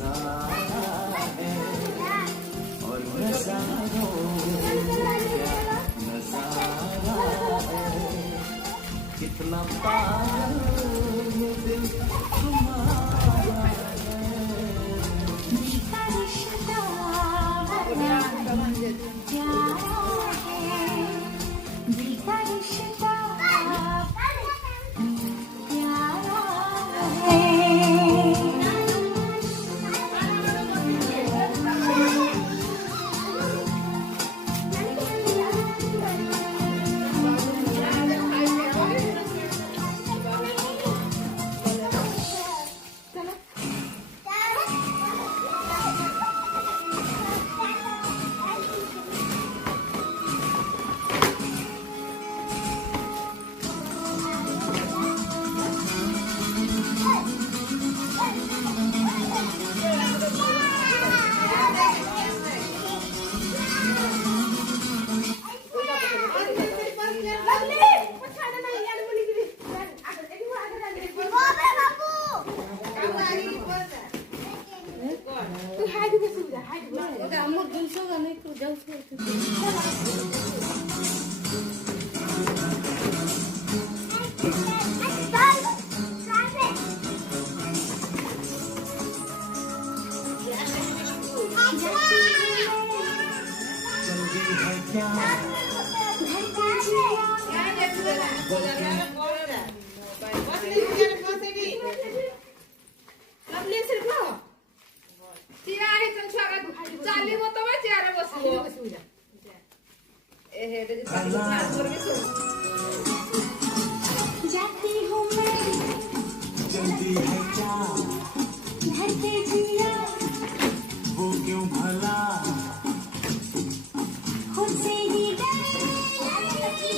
नजारा है और नजारों क्या नजारा है कितना पागल ये दिल तुम्हारा जाती हूँ मैं जल्दी है क्या घर पे जिया वो क्यों भला खुद से ही डरने लगी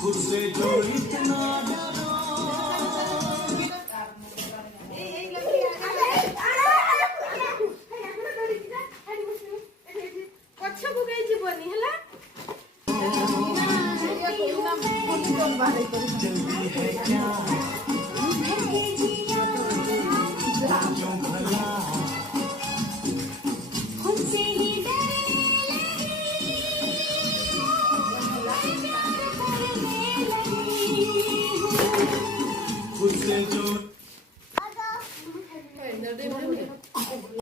खुद से जो इतना जल्दी है क्या घर पे जिया क्यों भला